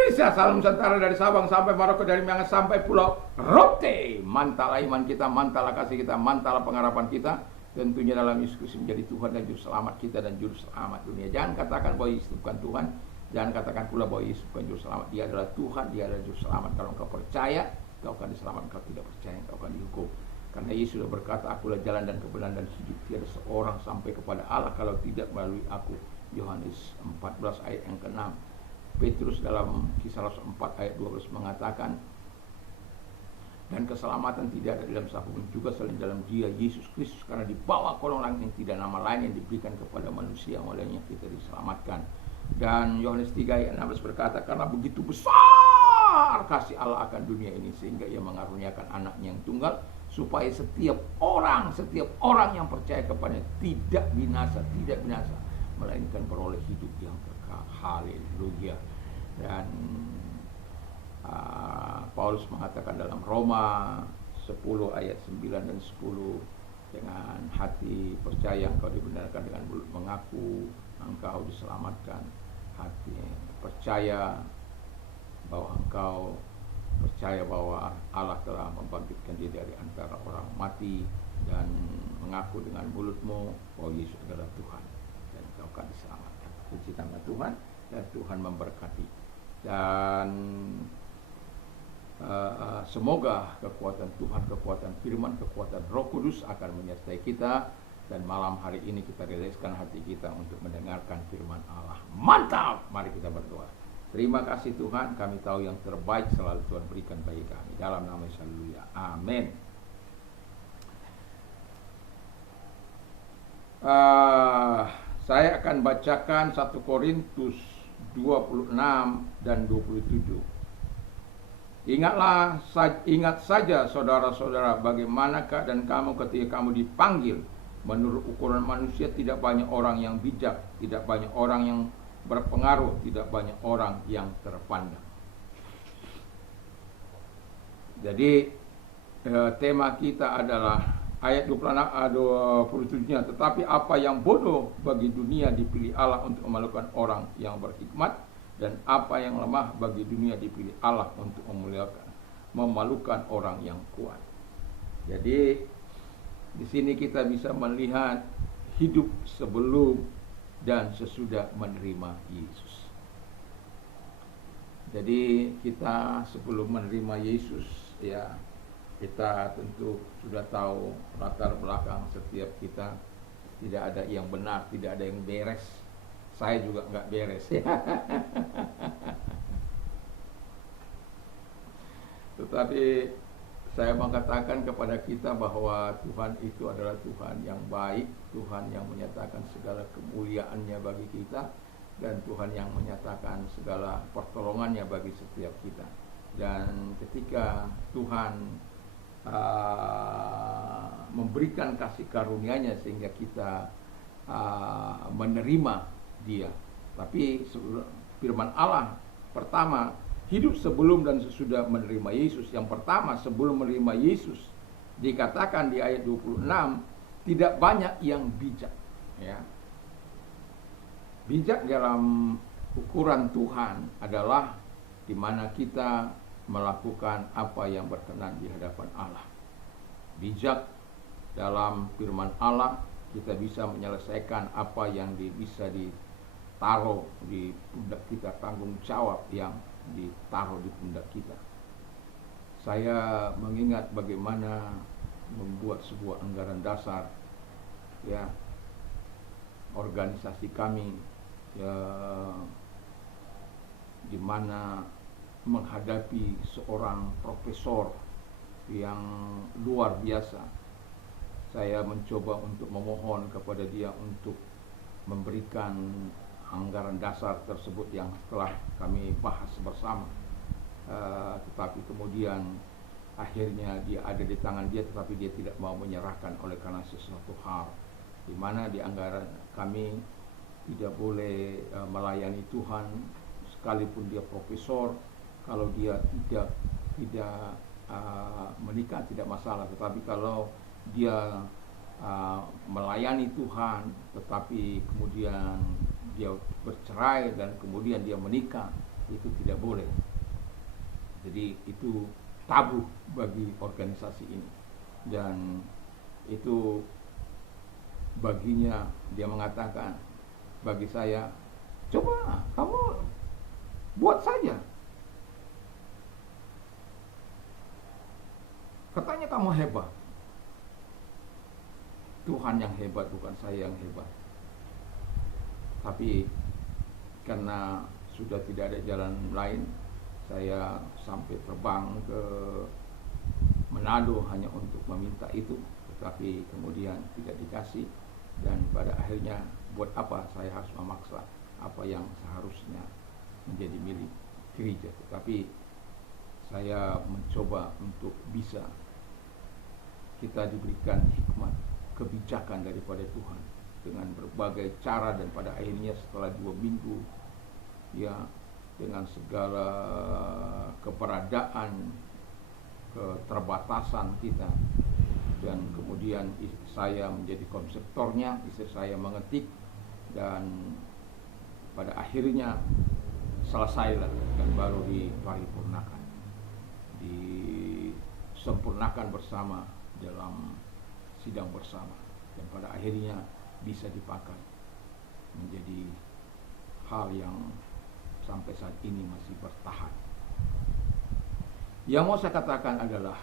Indonesia, salam Nusantara dari Sabang sampai Maroko, dari Miangas sampai Pulau Rote. Mantalah iman kita, mantalah kasih kita, mantalah pengharapan kita. Tentunya dalam Yesus Kristus menjadi Tuhan dan Juru Selamat kita dan Juru Selamat dunia. Jangan katakan bahwa Yesus bukan Tuhan. Jangan katakan pula bahwa Yesus bukan Juru Selamat. Dia adalah Tuhan, Dia adalah Juru Selamat. Kalau engkau percaya, engkau akan diselamatkan. Kalau tidak percaya, engkau akan dihukum. Karena Yesus sudah berkata, akulah jalan dan kebenaran dan hidup. Tiada seorang sampai kepada Allah kalau tidak melalui aku. Yohanes 14 ayat yang ke-6. Petrus dalam Kisah Rasul 4 ayat 12 mengatakan, dan keselamatan tidak ada dalam siapapun juga selain dalam Dia Yesus Kristus, karena di bawah kolong langit yang tidak nama lain yang diberikan kepada manusia olehnya kita diselamatkan. Dan Yohanes 3 ayat 16 berkata, karena begitu besar kasih Allah akan dunia ini sehingga Ia mengaruniakan anaknya yang tunggal, supaya setiap orang yang percaya kepadanya tidak binasa, melainkan beroleh hidup yang kekal. Haleluya. Dan Paulus mengatakan dalam Roma 10 ayat 9 dan 10, dengan hati percaya engkau dibenarkan, dengan mulut mengaku engkau diselamatkan. Hati percaya bahwa engkau percaya bahwa Allah telah membangkitkan dia dari antara orang mati, dan mengaku dengan mulutmu bahwa Yesus adalah Tuhan, dan engkau akan diselamatkan. Puji nama Tuhan, dan Tuhan memberkati. Dan semoga kekuatan Tuhan, kekuatan firman, kekuatan Roh Kudus akan menyertai kita. Dan malam hari ini kita riliskan hati kita untuk mendengarkan firman Allah. Mantap! Mari kita berdoa. Terima kasih Tuhan, kami tahu yang terbaik selalu Tuhan berikan bagi kami. Dalam nama Yesus, haleluya. Amin. Saya akan bacakan 1 Korintus 26 dan 27. Ingat saja saudara-saudara, bagaimana keadaan kamu ketika kamu dipanggil. Menurut ukuran manusia tidak banyak orang yang bijak, tidak banyak orang yang berpengaruh, tidak banyak orang yang terpandang. Jadi tema kita adalah ayat 27-nya, tetapi apa yang bodoh bagi dunia dipilih Allah untuk memalukan orang yang berhikmat, dan apa yang lemah bagi dunia dipilih Allah untuk memalukan orang yang kuat. Jadi di sini kita bisa melihat hidup sebelum dan sesudah menerima Yesus. Jadi kita sebelum menerima Yesus, ya, kita tentu sudah tahu latar belakang setiap kita. Tidak ada yang benar, tidak ada yang beres. Saya juga nggak beres. Tetapi saya mengatakan kepada kita bahwa Tuhan itu adalah Tuhan yang baik, Tuhan yang menyatakan segala kemuliaannya bagi kita, dan Tuhan yang menyatakan segala pertolongannya bagi setiap kita. Dan ketika Tuhan memberikan kasih karunia-Nya sehingga kita menerima Dia. Tapi firman Allah pertama, hidup sebelum dan sesudah menerima Yesus. Yang pertama, sebelum menerima Yesus, dikatakan di ayat 26, tidak banyak yang bijak, ya. Bijak dalam ukuran Tuhan adalah di mana kita melakukan apa yang berkenan di hadapan Allah. Bijak dalam firman Allah, kita bisa menyelesaikan apa yang bisa ditaruh di pundak kita, tanggung jawab yang ditaruh di pundak kita. Saya mengingat bagaimana membuat sebuah anggaran dasar, ya, organisasi kami, ya, di mana menghadapi seorang profesor yang luar biasa. Saya mencoba untuk memohon kepada dia untuk memberikan anggaran dasar tersebut yang telah kami bahas bersama. Tetapi kemudian akhirnya dia ada di tangan dia, tetapi dia tidak mau menyerahkan oleh karena sesuatu hal, di mana di anggaran kami tidak boleh melayani Tuhan sekalipun dia profesor. Kalau dia tidak menikah tidak masalah, tetapi kalau dia melayani Tuhan tetapi kemudian dia bercerai dan kemudian dia menikah, itu tidak boleh. Jadi itu tabu bagi organisasi ini. Dan itu baginya dia mengatakan, bagi saya, coba kamu buat saja. Katanya kamu hebat. Tuhan yang hebat, bukan saya yang hebat. Tapi karena sudah tidak ada jalan lain, saya sampai terbang ke Manado hanya untuk meminta itu, tetapi kemudian tidak dikasih. Dan pada akhirnya buat apa saya harus memaksa apa yang seharusnya menjadi milik gereja. Tetapi saya mencoba untuk bisa kita diberikan hikmat, kebijakan daripada Tuhan dengan berbagai cara, dan pada akhirnya setelah 2 minggu ya, dengan segala keberadaan, keterbatasan kita, dan kemudian saya menjadi konseptornya, istri saya mengetik, dan pada akhirnya selesailah dan baru diparipurnakan, disempurnakan bersama dalam sidang bersama, dan pada akhirnya bisa dipakai menjadi hal yang sampai saat ini masih bertahan. Yang mau saya katakan adalah,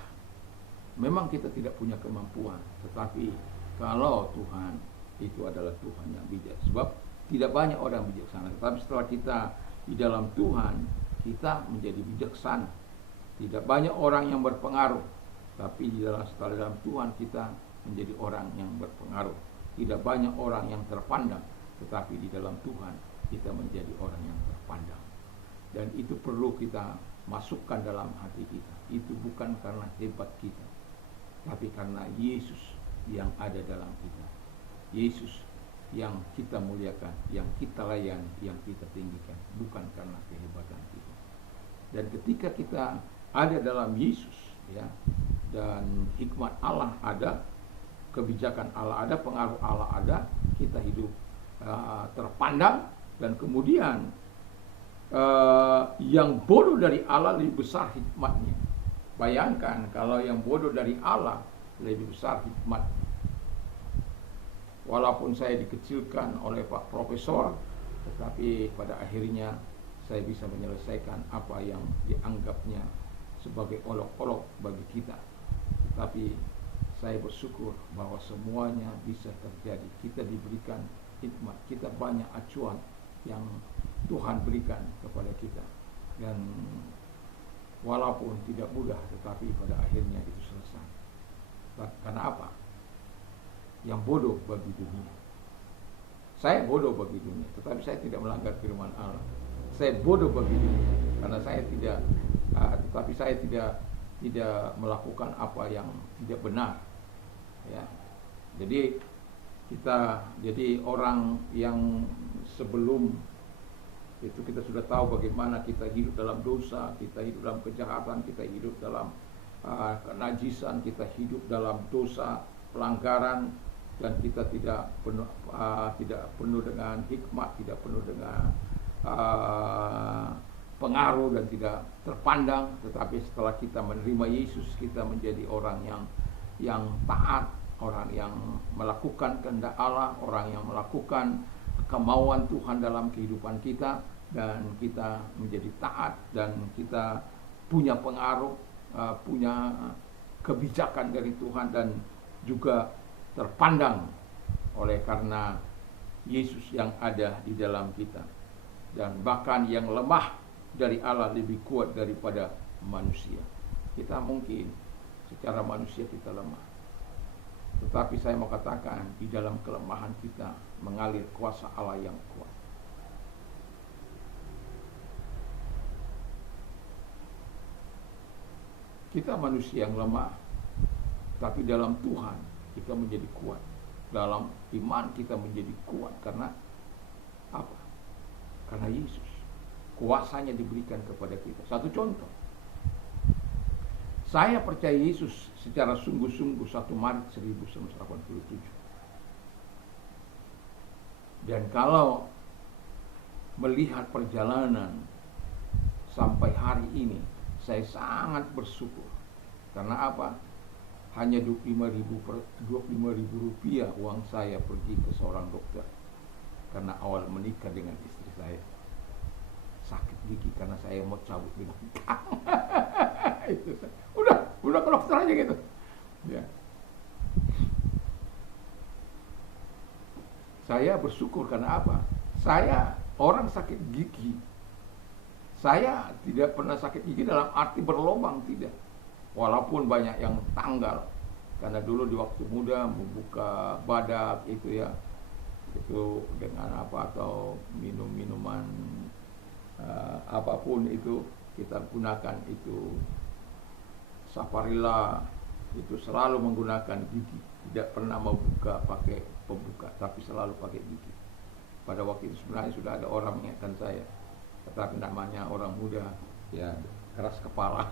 memang kita tidak punya kemampuan, tetapi kalau Tuhan itu adalah Tuhan yang bijak. Sebab tidak banyak orang bijaksana, tetapi setelah kita di dalam Tuhan, kita menjadi bijaksana. Tidak banyak orang yang berpengaruh, tapi setelah dalam Tuhan kita menjadi orang yang berpengaruh. Tidak banyak orang yang terpandang, tetapi di dalam Tuhan kita menjadi orang yang terpandang. Dan itu perlu kita masukkan dalam hati kita. Itu bukan karena hebat kita, tapi karena Yesus yang ada dalam kita. Yesus yang kita muliakan, yang kita layani, yang kita tinggikan, bukan karena kehebatan kita. Dan ketika kita ada dalam Yesus, ya, dan hikmat Allah ada, kebijakan Allah ada, pengaruh Allah ada, kita hidup terpandang. Dan kemudian yang bodoh dari Allah lebih besar hikmatnya. Bayangkan kalau yang bodoh dari Allah lebih besar hikmat. Walaupun saya dikecilkan oleh Pak Profesor, tetapi pada akhirnya saya bisa menyelesaikan apa yang dianggapnya sebagai olok-olok bagi kita. Tetapi saya bersyukur bahwa semuanya bisa terjadi. Kita diberikan hikmat, kita banyak acuan yang Tuhan berikan kepada kita. Dan walaupun tidak mudah, tetapi pada akhirnya itu selesai. Karena apa? Yang bodoh bagi dunia. Saya bodoh bagi dunia, tetapi saya tidak melanggar firman Allah. Saya bodoh bagi dunia karena saya tidak, tetapi saya tidak melakukan apa yang tidak benar. Ya, jadi orang yang sebelum itu kita sudah tahu bagaimana kita hidup dalam dosa, kita hidup dalam kejahatan, kita hidup dalam kenajisan, kita hidup dalam dosa, pelanggaran, dan kita tidak penuh dengan hikmat, tidak penuh dengan pengaruh, dan tidak terpandang. Tetapi setelah kita menerima Yesus, kita menjadi orang yang taat, orang yang melakukan kehendak Allah, orang yang melakukan kemauan Tuhan dalam kehidupan kita, dan kita menjadi taat, dan kita punya pengaruh, punya kebijakan dari Tuhan, dan juga terpandang oleh karena Yesus yang ada di dalam kita. Dan bahkan yang lemah dari Allah lebih kuat daripada manusia. Kita mungkin secara manusia kita lemah, tetapi saya mau katakan, di dalam kelemahan kita mengalir kuasa Allah yang kuat. Kita manusia yang lemah, tapi dalam Tuhan kita menjadi kuat. Dalam iman kita menjadi kuat. Karena apa? Karena Yesus. Kuasanya diberikan kepada kita. Satu contoh. Saya percaya Yesus secara sungguh-sungguh 1 Maret 1987. Dan kalau melihat perjalanan sampai hari ini saya sangat bersyukur. Karena apa? Hanya 25.000 rupiah uang saya pergi ke seorang dokter. Karena awal menikah dengan istri saya sakit gigi karena saya mau cabut binatang. Itu udah ke dokter aja gitu. Ya. Saya bersyukur karena apa? Saya orang sakit gigi. Saya tidak pernah sakit gigi dalam arti berlobang, tidak. Walaupun banyak yang tanggal. Karena dulu di waktu muda membuka badak itu ya, itu dengan apa, atau minuman apapun itu kita gunakan itu Saparilla, itu selalu menggunakan gigi, tidak pernah membuka pakai pembuka, tapi selalu pakai gigi. Pada waktu itu sebenarnya sudah ada orang mengingatkan saya, tetapi namanya orang muda ya keras kepala.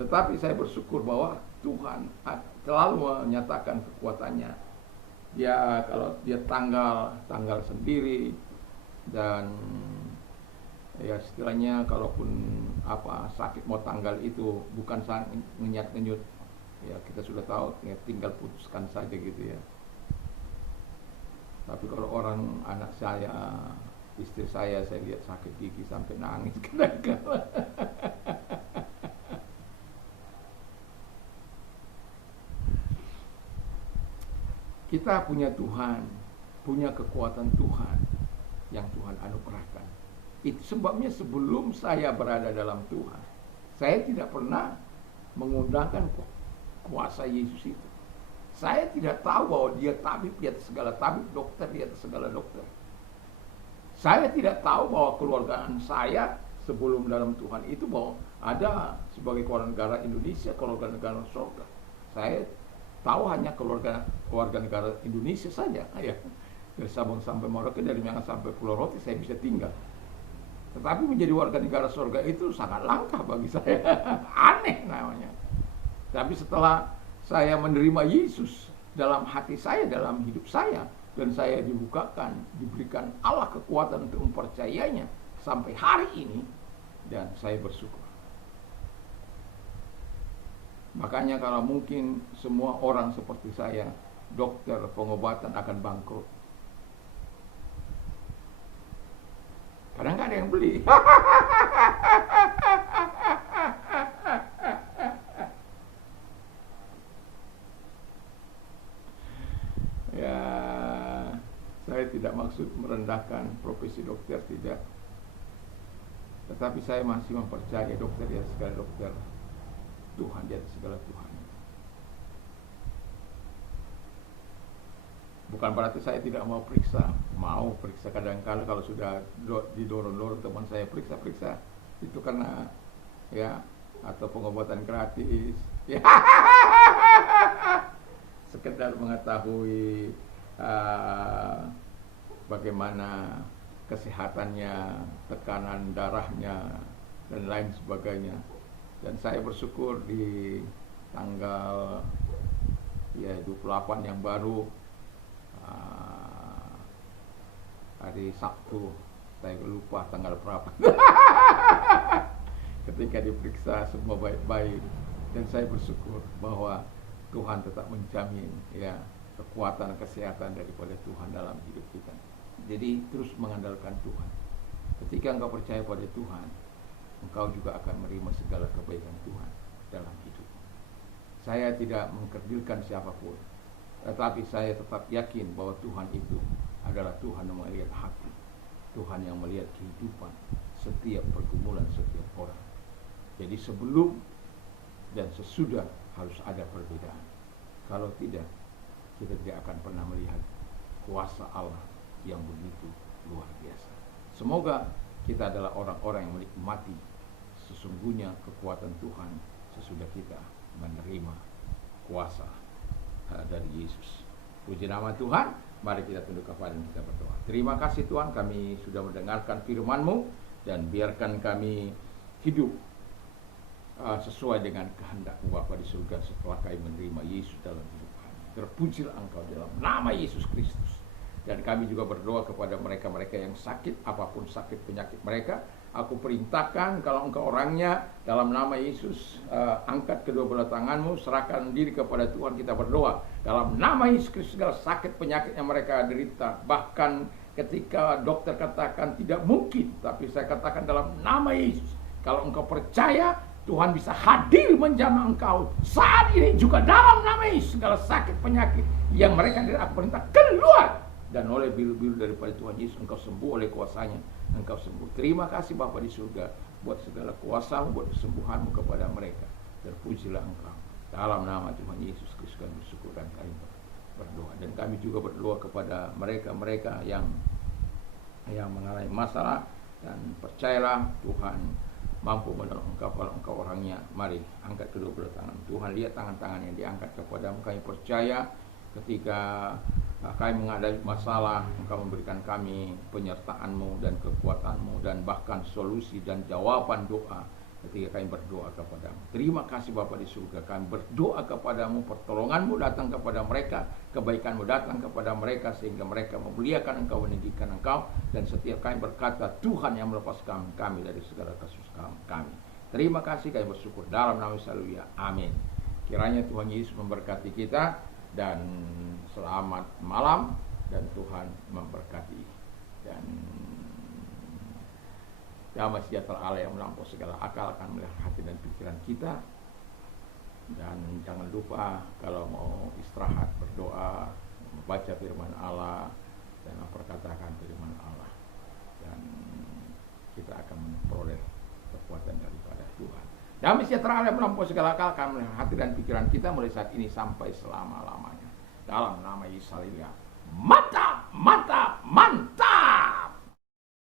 Tetapi saya bersyukur bahwa Tuhan selalu menyatakan kekuatannya. Ya kalau dia tanggal sendiri, dan ya istilahnya kalaupun apa sakit mau tanggal itu bukan ngenyut, ya kita sudah tahu ya, tinggal putuskan saja gitu ya. Tapi kalau orang anak saya, istri saya lihat sakit gigi sampai nangis kadang-kadang. Kita punya Tuhan, punya kekuatan Tuhan yang Tuhan anugerahkan. Itu sebabnya sebelum saya berada dalam Tuhan, saya tidak pernah mengundangkan kuasa Yesus itu. Saya tidak tahu bahwa dia tabib di atas segala tabib, dokter di atas segala dokter. Saya tidak tahu bahwa keluargaan saya sebelum dalam Tuhan itu bahwa ada sebagai keluarga negara Indonesia, keluarga negara surga. Saya tahu hanya keluarga negara Indonesia saja, ya. Dari Sabang sampai Merauke, dari Miangas sampai Pulau Rote saya bisa tinggal. Tetapi menjadi warga negara surga itu sangat langka bagi saya. Aneh namanya. Tapi setelah saya menerima Yesus dalam hati saya, dalam hidup saya, dan saya dibukakan, diberikan Allah kekuatan untuk mempercayainya sampai hari ini, dan saya bersyukur. Makanya kalau mungkin semua orang seperti saya, dokter pengobatan akan bangkrut. Karena nggak ada yang beli. Ya, saya tidak maksud merendahkan profesi dokter, tidak. Tetapi saya masih mempercayai dokter ya, segala dokter. Tuhan di atas segala Tuhan. Bukan berarti saya tidak mau periksa kadang-kala kalau sudah didorong-dorong teman saya periksa itu karena ya, atau pengobatan gratis ya. Sekedar mengetahui bagaimana kesehatannya, tekanan darahnya dan lain sebagainya. Dan saya bersyukur di tanggal ya 28 yang baru, hari Sabtu, saya lupa tanggal berapa. Ketika diperiksa semua baik-baik, dan saya bersyukur bahwa Tuhan tetap menjamin ya kekuatan kesehatan daripada Tuhan dalam hidup kita. Jadi terus mengandalkan Tuhan. Ketika engkau percaya pada Tuhan, engkau juga akan menerima segala kebaikan Tuhan dalam hidup. Saya tidak mengkerdilkan siapapun, tetapi saya tetap yakin bahwa Tuhan itu adalah Tuhan yang melihat hati, Tuhan yang melihat kehidupan setiap pergumulan setiap orang. Jadi sebelum dan sesudah harus ada perbedaan. Kalau tidak, kita tidak akan pernah melihat kuasa Allah yang begitu luar biasa. Semoga kita adalah orang-orang yang menikmati sesungguhnya kekuatan Tuhan sesudah kita menerima kuasa dari Yesus. Puji nama Tuhan. Mari kita tunduk kepala dan kita berdoa. Terima kasih Tuhan, kami sudah mendengarkan firman-Mu, dan biarkan kami hidup sesuai dengan kehendak-Mu Bapa di surga setelah kami menerima Yesus dalam hidup kami. Terpujilah Engkau dalam nama Yesus Kristus. Dan kami juga berdoa kepada mereka-mereka yang sakit, apapun sakit penyakit mereka. Aku perintahkan kalau engkau orangnya, dalam nama Yesus, angkat kedua belah tanganmu, serahkan diri kepada Tuhan. Kita berdoa dalam nama Yesus Kristus, segala sakit penyakit yang mereka derita, bahkan ketika dokter katakan tidak mungkin, tapi saya katakan dalam nama Yesus, kalau engkau percaya, Tuhan bisa hadir menjamah engkau saat ini juga dalam nama Yesus. Segala sakit penyakit yang mereka derita, aku perintah keluar. Dan oleh biru-biru daripada Tuhan Yesus, engkau sembuh oleh kuasanya, engkau sembuh. Terima kasih Bapa di surga buat segala kuasa-Mu, buat kesembuhan-Mu kepada mereka. Terpujilah engkau. Dalam nama Tuhan Yesus Kristus kami bersyukur dan kami berdoa. Dan kami juga berdoa kepada mereka-mereka yang mengalami masalah, dan percayalah Tuhan mampu menolong engkau kalau engkau orangnya. Mari angkat kedua belah tangan. Tuhan, lihat tangan-tangan yang diangkat kepadamu. Kami percaya ketika kami menghadapi masalah, engkau memberikan kami penyertaan-Mu dan kekuatan-Mu, dan bahkan solusi dan jawaban doa ketika kami berdoa kepadamu. Terima kasih Bapa di surga, kami berdoa kepadamu, pertolongan-Mu datang kepada mereka, kebaikan-Mu datang kepada mereka, sehingga mereka memuliakan engkau, meninggikan engkau, dan setiap kami berkata, Tuhan yang melepaskan kami dari segala kesusahan kami. Terima kasih, kami bersyukur dalam nama Yesus, haleluya, amin. Kiranya Tuhan Yesus memberkati kita, dan selamat malam, dan Tuhan memberkati. Dan damai sejahtera Allah yang melampaui segala akal akan melihara hati dan pikiran kita. Dan jangan lupa kalau mau istirahat, berdoa, membaca firman Allah, dan memperkatakan firman Allah, dan kita akan memperoleh kekuatan daripada Tuhan. Damai sejahtera Allah yang melampaui segala akal akan melihara hati dan pikiran kita mulai saat ini sampai selama-lamanya. Dalam nama Yesus, haleluya. Mantap, mantap, mantap.